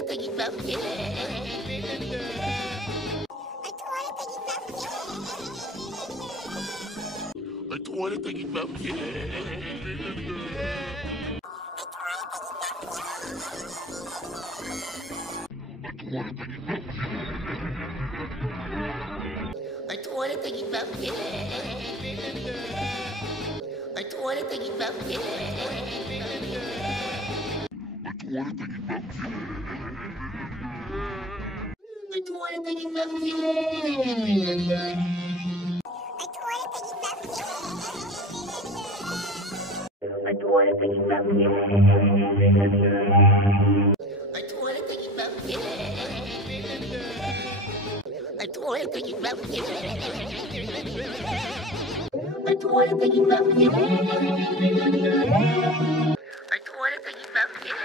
tuvalete gitmem gerek. Tuvalete gitmem gerek. Tuvalete gitmem gerek. Tuvalete gitmem gerek. Tuvalete gitmem gerek. Tuvalete gitmem gerek. Tuvalete gitmem gerek. Tuvalete gitmem gerek. Tuvalete gitmem gerek. Tuvalete gitmem gerek.